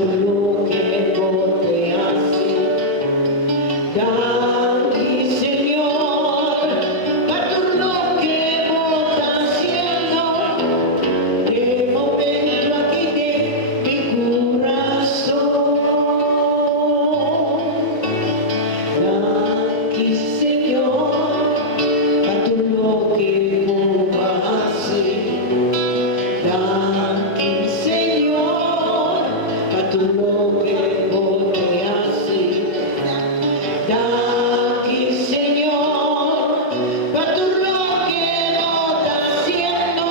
lo que vos te hace. Gracias, Señor, para todo lo que vos estás haciendo. De momento aquí de mi corazón. Gracias, Señor, para todo lo que vos haces. Gracias, Señor, para todo lo que vos te haces. Gracias, Señor, para todo lo que vos estás haciendo.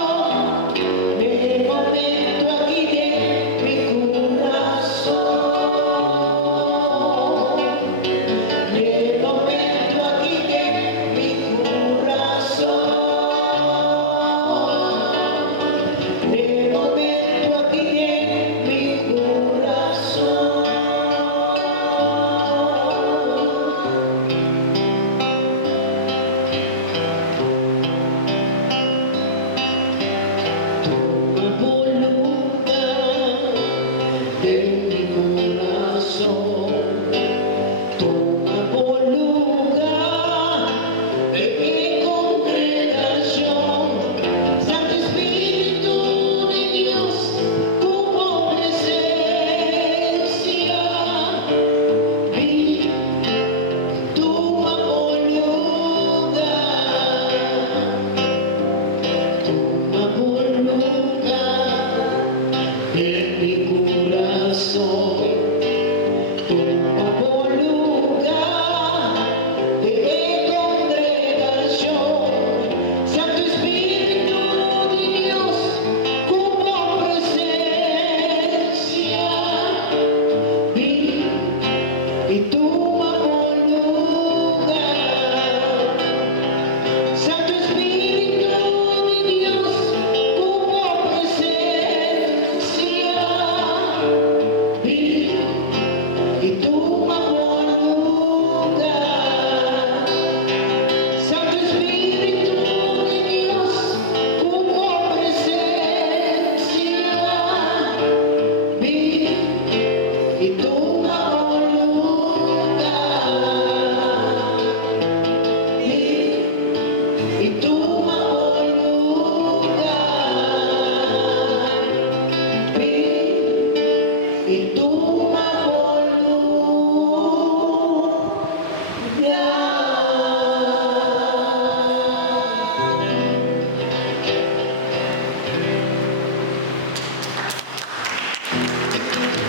De momento aquí de mi corazón. De momento aquí de mi corazón. De momento aquí de mi corazón. Toma voluntad de mi corazón. Toma voluntad de mi congregación. Santo Espíritu de Dios, como presencia. Vi, toma voluntad. Toma voluntad de mi corazón. Toma voluntad de mi congregación. Santo Espíritu de Dios, como presencia. Vi y toma voluntad. Santo Espíritu de Dios, como presencia. Vi y toma voluntad. Santo Espíritu de Dios, como presencia. Vi y toma voluntad. Vi y toma voluntad. Vi y toma